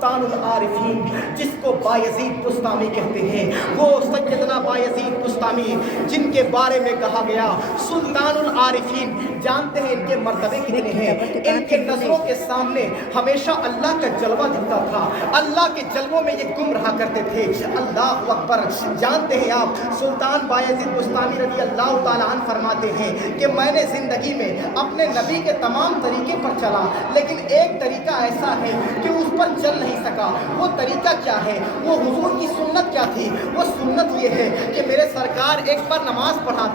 سلطان العارفین جس کو بایزید بستامی کہتے ہیں، وہ سیدنا بایزید بستامی جن کے بارے میں کہا گیا سلطان العارفین، جانتے ہیں ان کے مرتبے کتنے ہیں؟ ان کے نظروں کے سامنے ہمیشہ اللہ کا جلوہ دکھتا تھا، اللہ کے جلووں میں یہ گم رہا کرتے تھے۔ اللہ اکبر! جانتے ہیں آپ سلطان بایزید بستامی رضی اللہ تعالیٰ عنہ فرماتے ہیں کہ میں نے زندگی میں اپنے نبی کے تمام طریقے پر چلا، لیکن ایک طریقہ ایسا ہے کہ اس پر چل نہیں سکا۔ وہ طریقہ کیا ہے؟ وہ حضور کی سنت کیا تھی؟ وہ سنت یہ ہے کہ میرے سرکار ایک بار نماز پڑھا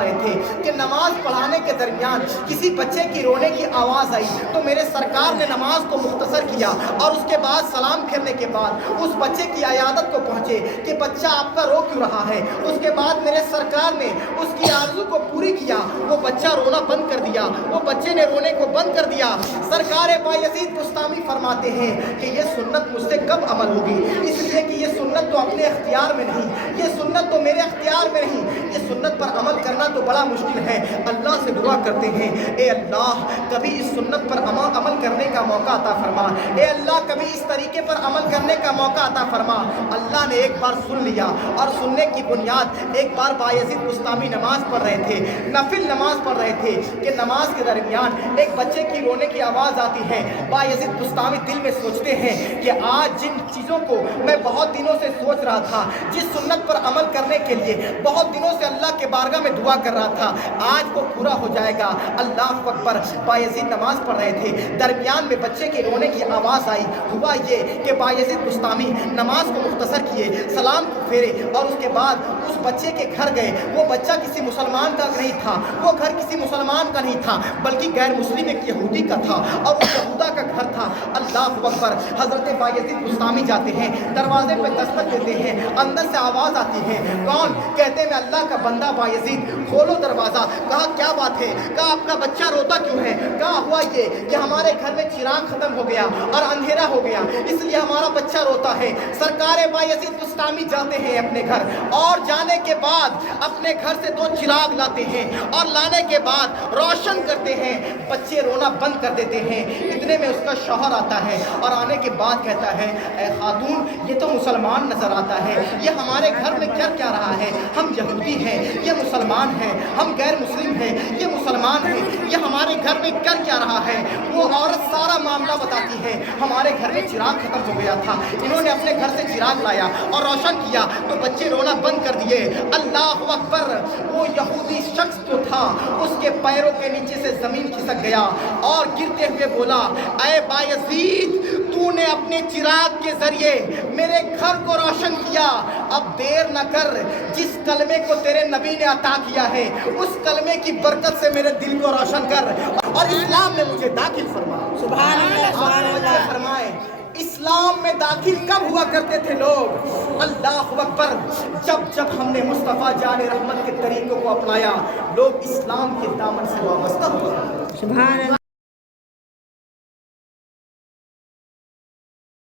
رہے تھے کہ نماز پڑھانے کے درمیان کسی بچے کی رونے کی آواز آئی تو میرے سرکار نے نماز کو مختصر کیا اور اس کے بعد سلام پھیرنے کے بعد اس بچے کی عیادت کو پہنچے کہ بچہ آپ کا رو کیوں رہا ہے۔ اس کے بعد میرے سرکار نے اس کی آرزو کو پوری کیا، وہ بچہ رونا بند کر دیا، وہ بچے نے رونے کو بند کر دیا۔ سرکار بایزید بستامی فرماتے ہیں کہ یہ سنت مجھ سے کب عمل ہوگی؟ اس لیے کہ یہ سنت تو اپنے اختیار میں نہیں، یہ سنت تو میرے اختیار میں نہیں، یہ سنت پر عمل کرنا تو بڑا مشکل ہے۔ اللہ سے دعا کرتے ہیں اے اللہ کبھی اس سنت پر عمل کرنے کا موقع عطا فرما، اے اللہ کبھی اس طریقے پر عمل کرنے کا موقع عطا فرما۔ اللہ نے ایک بار سن لیا اور سننے کی بنیاد ایک بار بایزید بستامی نماز پڑھ رہے تھے، نفل نماز پڑھ رہے تھے کہ نماز کے درمیان ایک بچے کی رونے کی آواز آتی ہے۔ بایزید بستامی دل میں سوچتے ہیں کہ آج جن چیزوں کو میں بہت دنوں سے سوچ رہا تھا، جس سنت پر عمل کرنے کے لیے بہت دنوں سے اللہ کے بارگاہ میں دعا کر رہا تھا، آج وہ پورا ہو جائے گا۔ اللہ اکبر! بایزید نماز پڑھ رہے تھے، درمیان میں بچے کے رونے کی آواز آئی۔ ہوا یہ کہ بایزید بستامی نماز کو مختصر کیے، سلام کو پھیرے اور اس کے بعد اس بچے کے گھر گئے۔ وہ بچہ کسی مسلمان کا نہیں تھا، وہ گھر کسی مسلمان کا نہیں تھا بلکہ غیر مسلم ایک یہودی کا تھا اور وہ یہودا کا گھر تھا۔ اللہ اکبر! حضرت بایزید بستامی جاتے ہیں، دروازے پہ دستک دیتے ہیں، اندر سے آواز آتی ہے، کون؟ کہتے ہیں میں اللہ کا بندہ بایزید، کھولو دروازہ۔ کہا کیا بات ہے؟ کہا آپ کا بچہ روتا کیوں ہے؟ کہا ہوا یہ کہ ہمارے گھر میں چراغ ختم ہو گیا اور اندھیرا ہو گیا، اس لیے ہمارا بچہ روتا ہے۔ سرکار بایزید بستامی جاتے ہیں اپنے گھر اور جانے کے بعد اپنے گھر سے 2 چراغ لاتے ہیں اور لانے کے بعد روشن کرتے ہیں، بچے رونا بند کر دیتے ہیں۔ اتنے میں اس کا شوہر آتا ہے اور آنے کے بعد کہتا ہے اے خاتون یہ تو مسلمان نظر آتا ہے، یہ ہمارے گھر میں کیا رہا ہے؟ ہم یہودی ہیں، یہ مسلمان ہیں، ہم غیر مسلم ہیں، یہ مسلمان ہیں، یہ ہمارے گھر میں کیا رہا ہے؟ وہ عورت سارا معاملہ بتاتی ہے، ہمارے گھر میں چراغ ختم ہو گیا تھا، انہوں نے اپنے گھر سے چراغ لایا اور روشن کیا تو بچے رونا بند کر دیے۔ اللہ اکبر! وہ یہودی شخص جو تھا اس کے پیروں کے نیچے سے زمین کھسک گیا اور گرتے ہوئے بولا اے بایزید تو نے اپنے چراغ کے ذریعے میرے گھر کو روشن کیا، اب دیر نہ کر، جس کلمے کو تیرے نبی نے عطا کیا ہے اس کلمے کی برکت سے میرے دل کو روشن کر اور اسلام میں مجھے داخل فرما۔ سبحان اللہ! سبحان اللہ! فرمائے اسلام میں داخل کب ہوا کرتے تھے لوگ؟ اللہ اکبر! جب ہم نے مصطفیٰ جان رحمت کے طریقوں کو اپنایا، لوگ اسلام کے دامن سے وابستہ ہوا۔ سبحان اللہ!